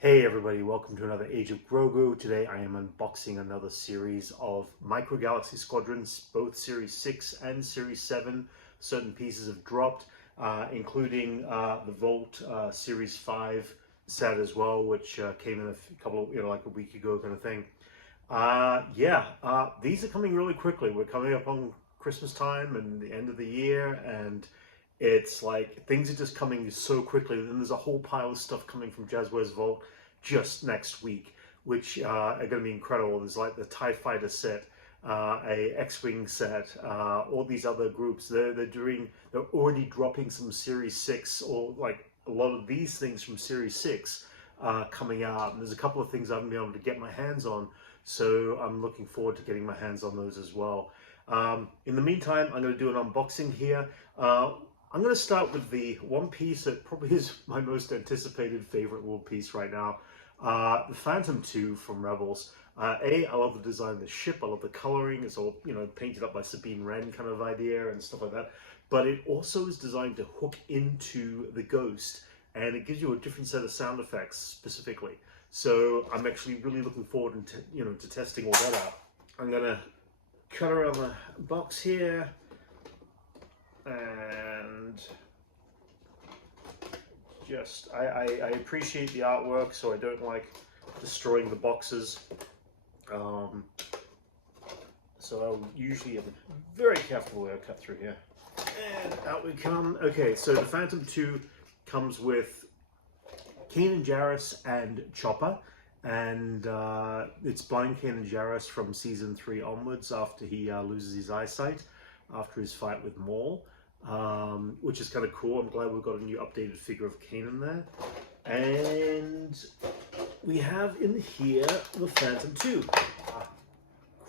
Hey everybody, welcome to another Age of Grogu. Today I am unboxing another series of Micro Galaxy Squadrons, both Series 6 and Series 7. Certain pieces have dropped, including the Volt Series 5 set as well, which came in a couple of, like a week ago kind of thing. These are coming really quickly. We're coming up on Christmas time and the end of the year, and it's like things are just coming so quickly. And there's a whole pile of stuff coming from Jazzwares Vault just next week, which are going to be incredible. There's like the TIE Fighter set, a X-Wing set, all these other groups. They're already dropping some Series 6, or like a lot of these things from Series 6 coming out. And there's a couple of things I haven't been able to get my hands on, so I'm looking forward to getting my hands on those as well. In the meantime, I'm going to do an unboxing here. I'm going to start with the one piece that probably is my most anticipated favorite little piece right now, the Phantom 2 from Rebels. I love the design of the ship. I love the coloring. It's all, painted up by Sabine Wren kind of idea and stuff like that. But it also is designed to hook into the Ghost, and it gives you a different set of sound effects specifically. So I'm actually really looking forward to testing all that out. I'm going to cut around the box here. And just, I appreciate the artwork, so I don't like destroying the boxes. So I'll usually am very careful where I cut through here. And out we come. Okay, so the Phantom 2 comes with Kanan Jarrus and Chopper, and it's blind Kanan Jarrus from season 3 onwards after he loses his eyesight after his fight with Maul. Which is kind of cool. I'm glad we've got a new updated figure of Kanan there. And we have in here the Phantom 2.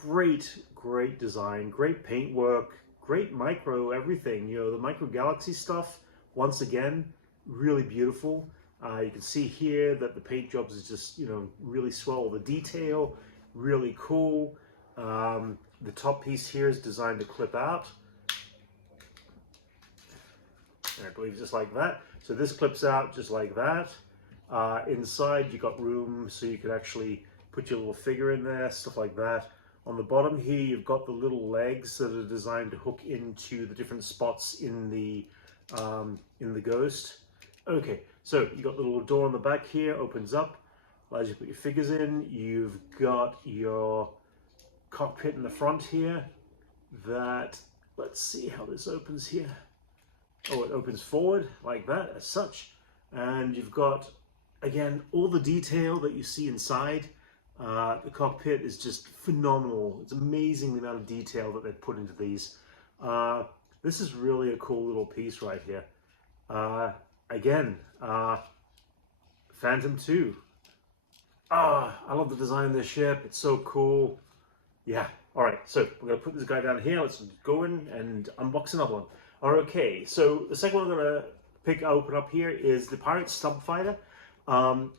Great design, great paintwork, great micro everything. The Micro Galaxy stuff, once again, really beautiful. You can see here that the paint jobs is just, really swell. The detail, really cool. The top piece here is designed to clip out. I believe just like that. So this clips out just like that. Inside you got room so you can actually put your little figure in there, stuff like that. On the bottom here you've got the little legs that are designed to hook into the different spots in the Ghost. Okay, so you got the little door on the back here, opens up, allows you to put your figures in. You've got your cockpit in the front here. Let's see how this opens here. Oh, it opens forward like that, as such. And you've got, again, all the detail that you see inside. The cockpit is just phenomenal. It's amazing the amount of detail that they've put into these. This is really a cool little piece right here. Again, Phantom 2. I love the design of this ship. It's so cool. Yeah. All right, so we're going to put this guy down here. Let's go in and unbox another one. Okay, so the second one I'm going to open up here is the Pirate Subfighter.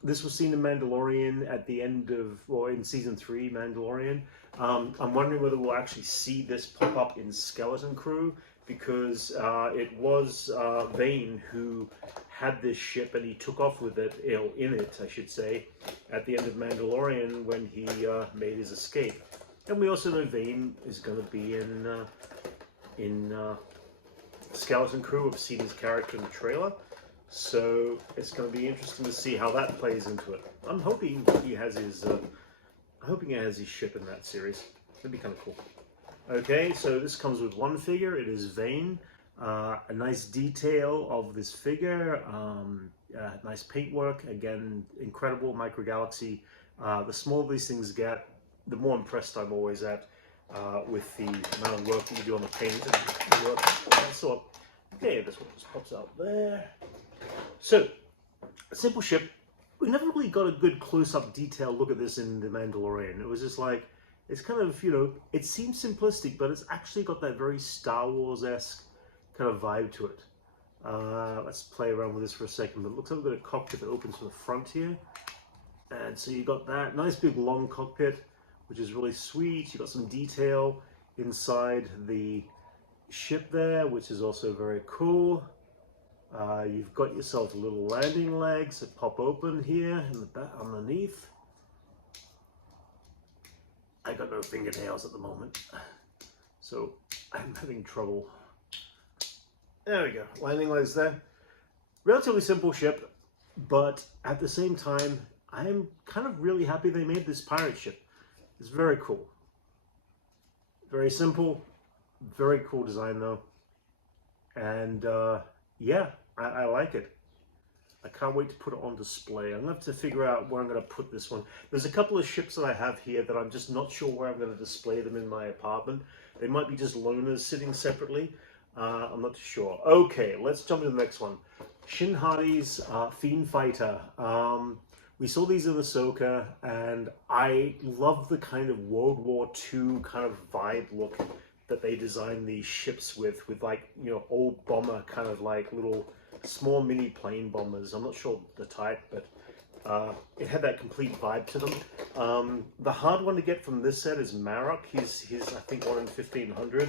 This was seen in Mandalorian at the end of, or in season 3 Mandalorian. I'm wondering whether we'll actually see this pop up in Skeleton Crew, because it was Vane who had this ship and he took off with it, in it I should say, at the end of Mandalorian when he made his escape. And we also know Vane is going to be in Skeleton Crew. We've seen his character in the trailer, so it's going to be interesting to see how that plays into it. I'm hoping he has his ship in that series. That'd be kind of cool. Okay, so this comes with one figure. It is Vane. A nice detail of this figure. Nice paintwork. Again, incredible Micro Galaxy. The smaller these things get, the more impressed I'm always at. With the amount of work that you do on the paint and work. So, okay, this one just pops out there. So, a simple ship. We never really got a good close-up detail look at this in The Mandalorian. It was just like, it's kind of, it seems simplistic, but it's actually got that very Star Wars-esque kind of vibe to it. Let's play around with this for a second. But it looks like we've got a cockpit that opens from the front here. And so you got that nice big long cockpit, which is really sweet. You got some detail inside the ship there, which is also very cool. You've got yourself little landing legs that pop open here in the back underneath. I got no fingernails at the moment, so I'm having trouble. There we go, landing legs there. Relatively simple ship, but at the same time, I'm kind of really happy they made this pirate ship. It's very cool. Very simple, very cool design though. And yeah, I like it. I can't wait to put it on display. I'm gonna have to figure out where I'm gonna put this one. There's a couple of ships that I have here that I'm just not sure where I'm gonna display them in my apartment. They might be just loners sitting separately. I'm not too sure. Okay, let's jump into the next one. Shin Hati's Fiend Fighter. We saw these in Ahsoka, and I love the kind of World War II kind of vibe look that they designed these ships with like, you know, old bomber kind of like little small mini plane bombers. I'm not sure the type, but it had that complete vibe to them. The hard one to get from this set is Marok. He's I think one in 1500.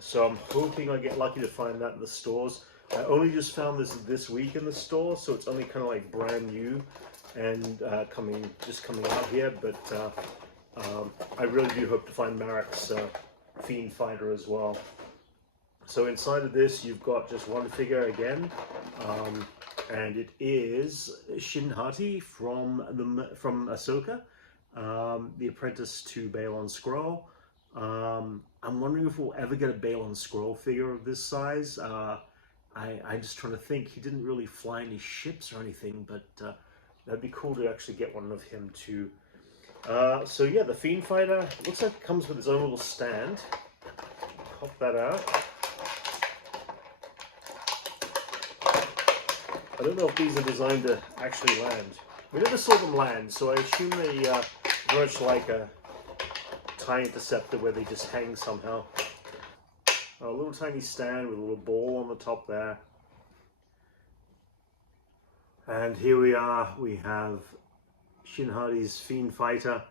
So I'm hoping I get lucky to find that in the stores. I only just found this week in the store, so it's only kind of like brand new and just coming out here. But I really do hope to find Marok's Fiend Fighter as well. So inside of this, you've got just one figure again, and it is Shin Hati from Ahsoka, the apprentice to Balon Scroll. I'm wondering if we'll ever get a Balon Scroll figure of this size. I'm just trying to think. He didn't really fly any ships or anything, but that'd be cool to actually get one of him too. So yeah, the Fiend Fighter looks like it comes with its own little stand. Pop that out. I don't know if these are designed to actually land. We never saw them land, so I assume they very much like a TIE Interceptor where they just hang somehow. A little tiny stand with a little ball on the top there. And here we are, we have Shin Hati's Fiend Fighter.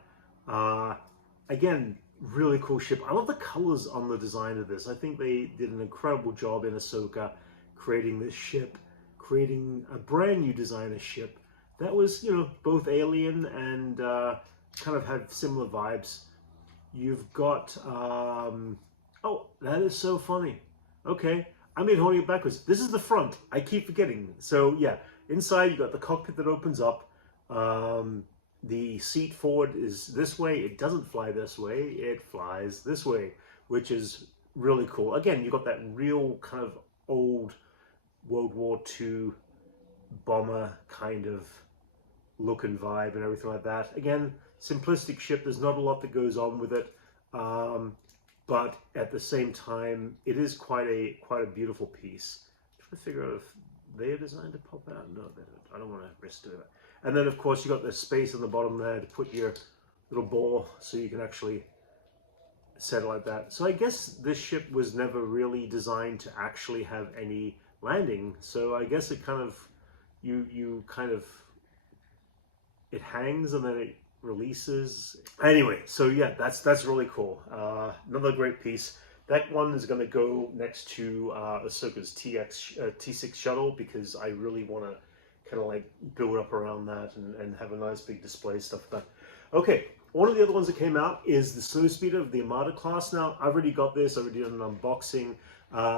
Again, really cool ship. I love the colors on the design of this. I think they did an incredible job in Ahsoka creating this ship, creating a brand new design of ship that was, you know, both alien and kind of had similar vibes. You've got, oh, that is so funny. Okay, I made holding it backwards. This is the front. I keep forgetting. So yeah, inside you got the cockpit that opens up. The seat forward is this way. It doesn't fly this way. It flies this way, which is really cool. Again, you got that real kind of old World War II bomber kind of look and vibe and everything like that. Again, simplistic ship. There's not a lot that goes on with it, but at the same time, it is quite a beautiful piece. I'm trying to figure out if they are designed to pop out. No, they don't. I don't want to risk doing that. And then, of course, you got the space on the bottom there to put your little ball, so you can actually set it like that. So I guess this ship was never really designed to actually have any landing. So I guess it kind of, you kind of, it hangs and then it releases. Anyway, so yeah, that's really cool. Another great piece. That one is going to go next to Ahsoka's T6 shuttle, because I really want to kind of like build up around that and have a nice big display stuff like that. Okay, one of the other ones that came out is the Snow Speeder of the Armada class. Now, I've already got this, I already did an unboxing.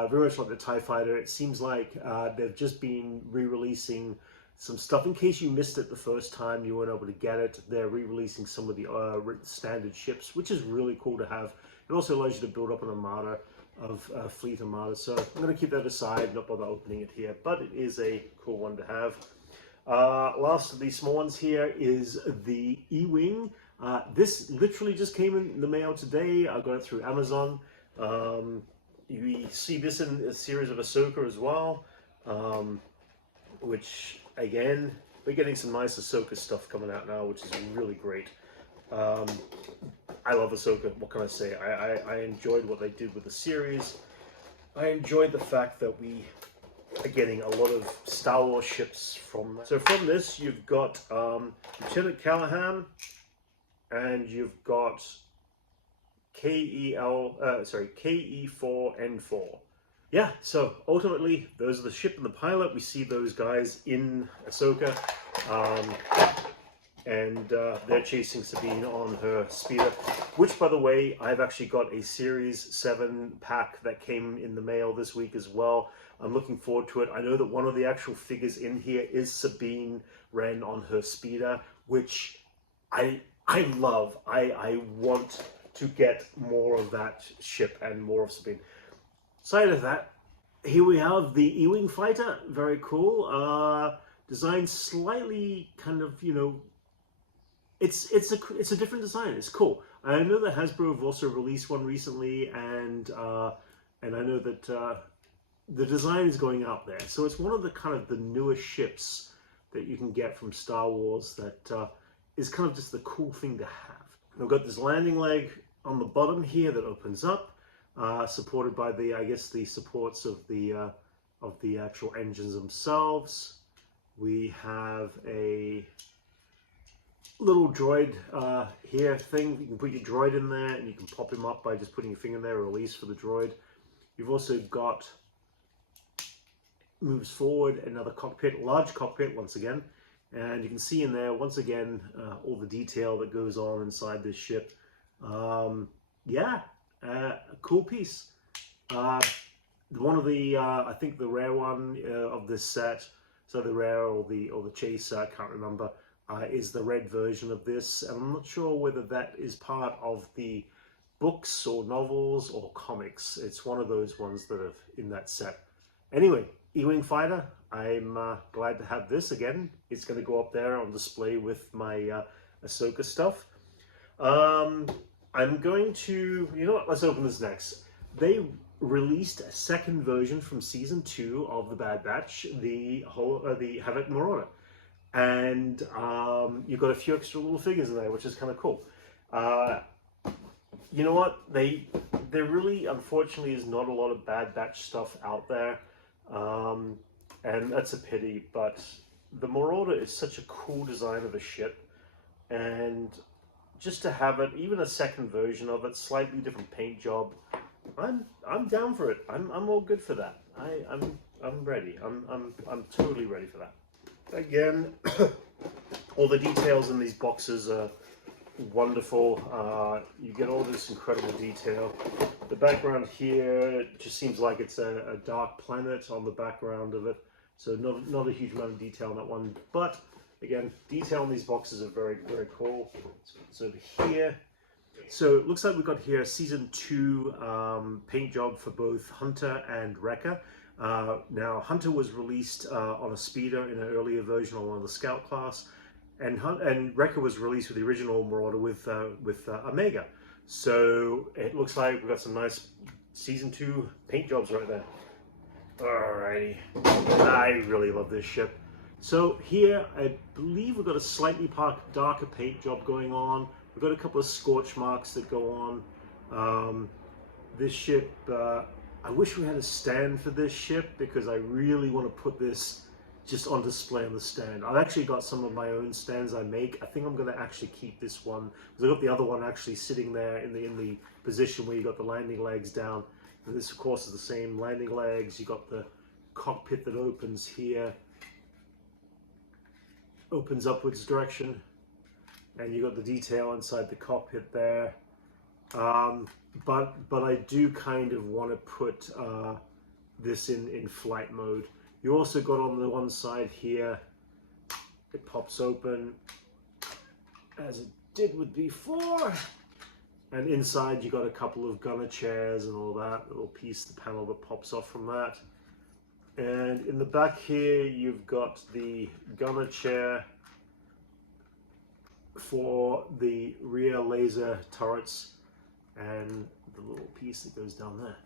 Very much like the TIE Fighter, it seems like they've just been re-releasing some stuff. In case you missed it the first time, you weren't able to get it, they're re-releasing some of the standard ships, which is really cool to have. It also allows you to build up an armada of fleet armada. So I'm going to keep that aside, not bother opening it here, but it is a cool one to have. Last of these small ones here is the E-Wing. This literally just came in the mail today. I got it through Amazon. You see this in a series of Ahsoka as well, which again, we're getting some nice Ahsoka stuff coming out now, which is really great. I love Ahsoka, what can I say? I enjoyed what they did with the series. I enjoyed the fact that we are getting a lot of Star Wars ships from that. So from this, you've got Lieutenant Callahan, and you've got KE4N4. yeah, so ultimately, those are the ship and the pilot. We see those guys in Ahsoka, um, and they're chasing Sabine on her speeder, which, by the way, I've actually got a Series 7 pack that came in the mail this week as well. I'm looking forward to it. I know that one of the actual figures in here is Sabine Wren on her speeder, which I love. I want to get more of that ship and more of Sabine. Side of that, here we have the E-Wing fighter. Very cool. Designed slightly kind of, you know, it's a different design. It's cool. I know that Hasbro have also released one recently, and I know that the design is going out there. So it's one of the kind of the newest ships that you can get from Star Wars that is kind of just the cool thing to have. We've got this landing leg on the bottom here that opens up, supported by the, I guess, the supports of the actual engines themselves. We have a little droid here thing. You can put your droid in there and you can pop him up by just putting your finger in there, release for the droid. You've also got, moves forward, another cockpit, large cockpit once again. And you can see in there, once again, all the detail that goes on inside this ship. Yeah, a cool piece. One of the, I think the rare one of this set, so the rare or the chase, I can't remember, is the red version of this. And I'm not sure whether that is part of the books or novels or comics. It's one of those ones that are in that set. Anyway, E-Wing fighter, I'm glad to have this again. It's going to go up there on display with my Ahsoka stuff. I'm going to, you know what, let's open this next. They released a second version from season 2 of the Bad Batch, the Havoc Marauder. And you've got a few extra little figures in there, which is kind of cool. You know what, there really, unfortunately, is not a lot of Bad Batch stuff out there. And that's a pity, but the Marauder is such a cool design of a ship, and just to have it, even a second version of it, slightly different paint job, I'm down for it. I'm all good for that. I'm ready. I'm totally ready for that. Again, all the details in these boxes are wonderful. You get all this incredible detail. The background here just seems like it's a dark planet on the background of it, so not a huge amount of detail on that one, but again, detail in these boxes are very, very cool. So over here, so it looks like we've got here season 2 paint job for both Hunter and Wrecker. Now Hunter was released on a speeder in an earlier version on the Scout class, and Wrecker was released with the original Marauder with Omega. So it looks like we've got some nice season 2 paint jobs right there. Alrighty, I really love this ship. So here, I believe we've got a slightly darker paint job going on. We've got a couple of scorch marks that go on. This ship, I wish we had a stand for this ship because I really want to put this just on display on the stand. I've actually got some of my own stands I make. I think I'm going to actually keep this one because I got the other one actually sitting there in the position where you got the landing legs down. And this, of course, is the same landing legs. You got the cockpit that opens here, opens upwards direction, and you got the detail inside the cockpit there. But I do kind of want to put this in flight mode. You also got on the one side here, it pops open as it did with before, and inside you got a couple of gunner chairs and all that little piece, the panel that pops off from that. And in the back here you've got the gunner chair for the rear laser turrets and the little piece that goes down there.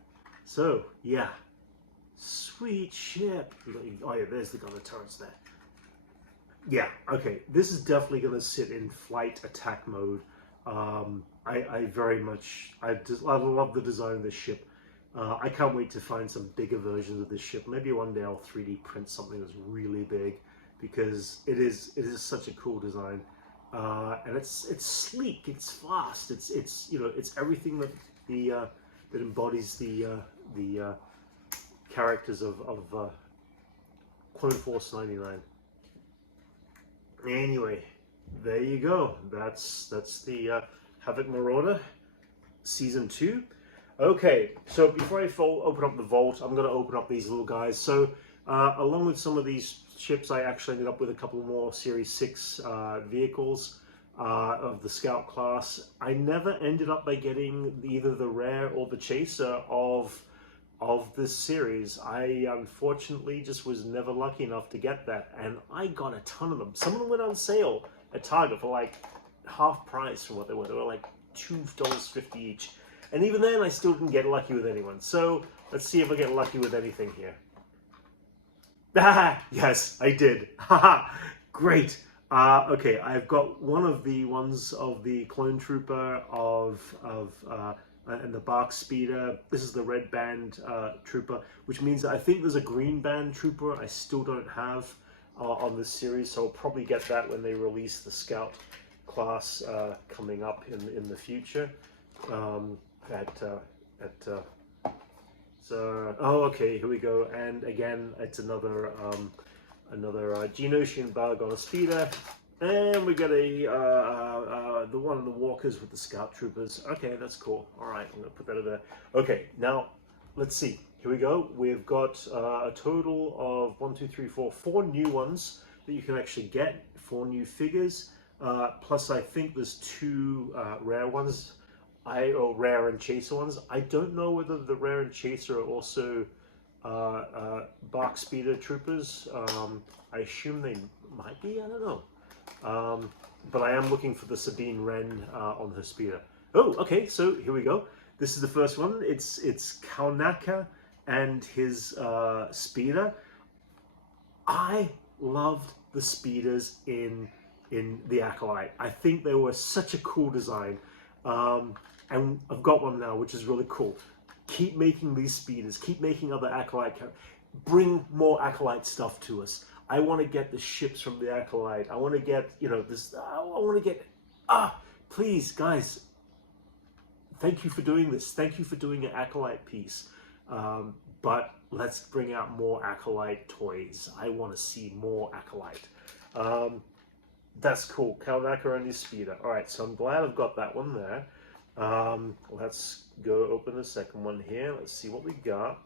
So yeah, sweet ship. Oh yeah, there's the gunner turrets there. Yeah, okay, this is definitely going to sit in flight attack mode. I very much, I love the design of this ship. I can't wait to find some bigger versions of this ship. Maybe one day I'll 3D print something that's really big, because it is such a cool design. And it's sleek, it's fast, it's you know, it's everything that that embodies the characters of Clone Force 99. Anyway, there you go. That's the Havoc Marauder Season 2. Okay, so before I open up the vault, I'm going to open up these little guys. So along with some of these ships, I actually ended up with a couple more Series 6 vehicles of the Scout class. I never ended up by getting either the rare or the chaser of this series. I unfortunately just was never lucky enough to get that, and I got a ton of them. Some of them went on sale at Target for like half price from what they were. They were like $2.50 each. And even then, I still didn't get lucky with anyone. So let's see if I get lucky with anything here. Ah, yes, I did. Haha, great. Okay, I've got one of the ones of the Clone Trooper and the Bark Speeder. This is the red band Trooper, which means that I think there's a green band Trooper I still don't have on this series. So I'll probably get that when they release the Scout class coming up in the future. Oh, okay, here we go. And again, it's another Geonosian bug on a speeder, and we got the one of the walkers with the Scout Troopers. Okay, that's cool. All right, I'm gonna put that in there. Okay, now let's see. Here we go. We've got a total of 4 new ones that you can actually get, 4 new figures. Plus, I think there's 2 rare ones. Rare and chaser ones. I don't know whether the rare and chaser are also Bark Speeder Troopers. I assume they might be. I don't know. But I am looking for the Sabine Wren on her speeder. Oh, okay. So here we go. This is the first one. It's Kalnaka and his speeder. I loved the speeders in the Acolyte. I think they were such a cool design. And I've got one now, which is really cool. Keep making these speeders. Keep making other Acolyte characters. Bring more Acolyte stuff to us. I want to get the ships from the Acolyte. I want to get, this. I want to get. Please, guys. Thank you for doing this. Thank you for doing an Acolyte piece. But let's bring out more Acolyte toys. I want to see more Acolyte. That's cool. Kalnaka and his speeder. All right, so I'm glad I've got that one there. Let's go open the second one here. Let's see what we got.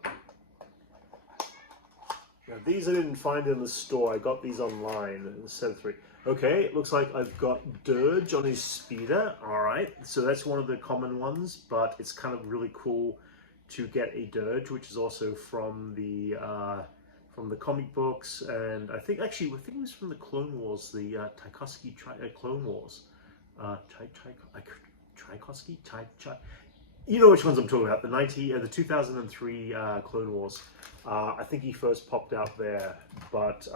Now, these I didn't find in the store. I got these online instead of 3. Okay, it looks like I've got Dirge on his speeder. All right, so that's one of the common ones, but it's kind of really cool to get a Dirge, which is also from the comic books, and I think it was from the Clone Wars, the Tchaikovsky Clone Wars. Tchaikovsky? You know which ones I'm talking about. The 2003 Clone Wars. I think he first popped out there, but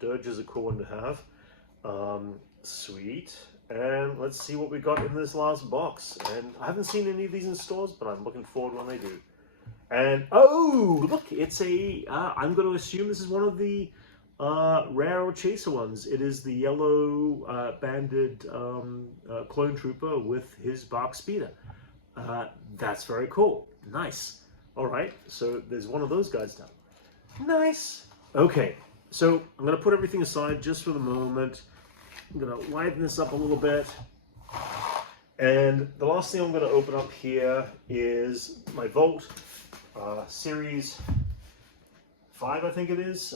Dirge is a cool one to have. Sweet. And let's see what we got in this last box. And I haven't seen any of these in stores, but I'm looking forward when they do. And oh, look, it's I'm going to assume this is one of the rare or chaser ones. It is the yellow banded Clone Trooper with his Bark Speeder. That's very cool. Nice. All right, so there's one of those guys now. Nice. Okay, so I'm going to put everything aside just for the moment. I'm going to widen this up a little bit. And the last thing I'm going to open up here is my Vault. Series 5, I think it is.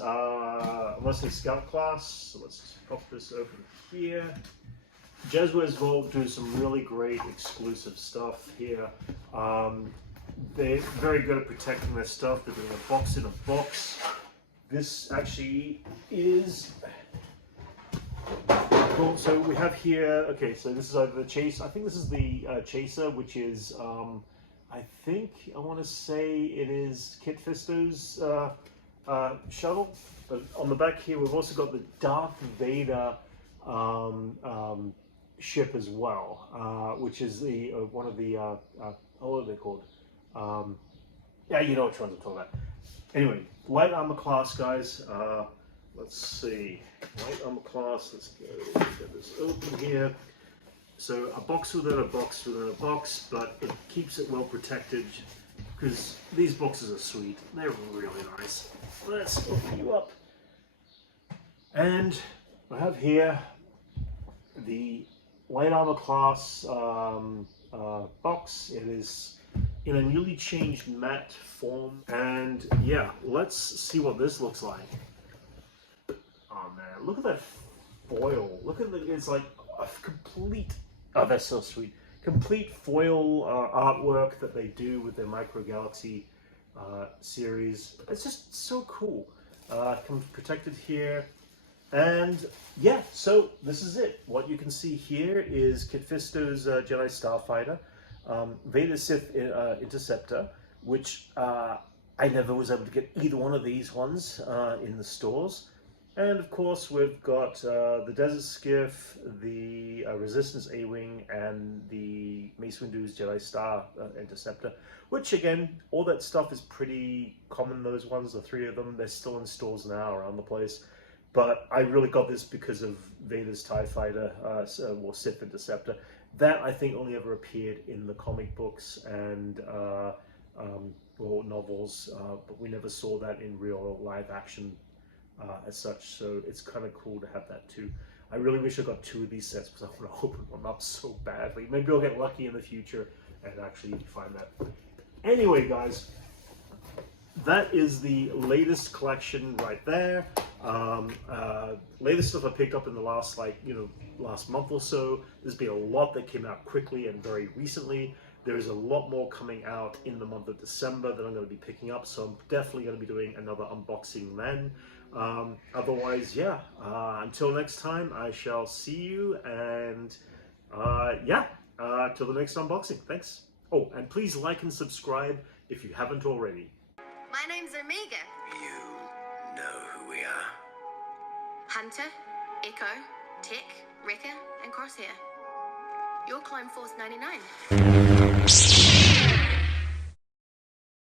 Mostly Scout class. So let's pop this open here. Jezwa's Vault do some really great exclusive stuff here. They're very good at protecting their stuff. They're doing a box in a box. This actually is cool. So we have here. Okay, so this is either the Chaser. I think this is the Chaser, which is. I want to say it is Kit Fisto's shuttle. But on the back here, we've also got the Darth Vader ship as well, which is the one of the what are they called? Yeah, you know which ones I'm talking about. Anyway, light armor class, guys. Let's see, light armor class. Let's go get this open here. So a box within a box within a box, but it keeps it well protected because these boxes are sweet. They're really nice. Let's open you up. And I have here the light armor class box. It is in a newly changed matte form. And yeah, let's see what this looks like. Oh man, look at that foil. Look at it's like a complete, oh that's so sweet. Complete foil artwork that they do with their Micro Galaxy series. It's just so cool. Comes protected here. And yeah, so this is it. What you can see here is Kit Fisto's Jedi Starfighter, Vader's Sith Interceptor, which I never was able to get either one of these ones in the stores. And of course we've got the Desert Skiff, the Resistance A-Wing, and the Mace Windu's Jedi Star Interceptor, which again, all that stuff is pretty common, those ones, the three of them. They're still in stores now around the place. But I really got this because of Vader's TIE Fighter, or Sith Interceptor. That I think only ever appeared in the comic books and or novels, but we never saw that in real live action as such. So it's kind of cool to have that too. I really wish I got two of these sets because I want to open one up so badly. Maybe I'll get lucky in the future and actually find that. Anyway, guys, that is the latest collection right there. Latest stuff I picked up in the last last month or so. There's been a lot that came out quickly and very recently. There's a lot more coming out in the month of December that I'm going to be picking up, so I'm definitely going to be doing another unboxing then. Otherwise, yeah, until next time, I shall see you, and yeah, till the next unboxing. Thanks. Oh, and please like and subscribe if you haven't already. My name's Omega. You know who we are. Hunter, Echo, Tech, Wrecker, and Crosshair. You're Clone Force 99.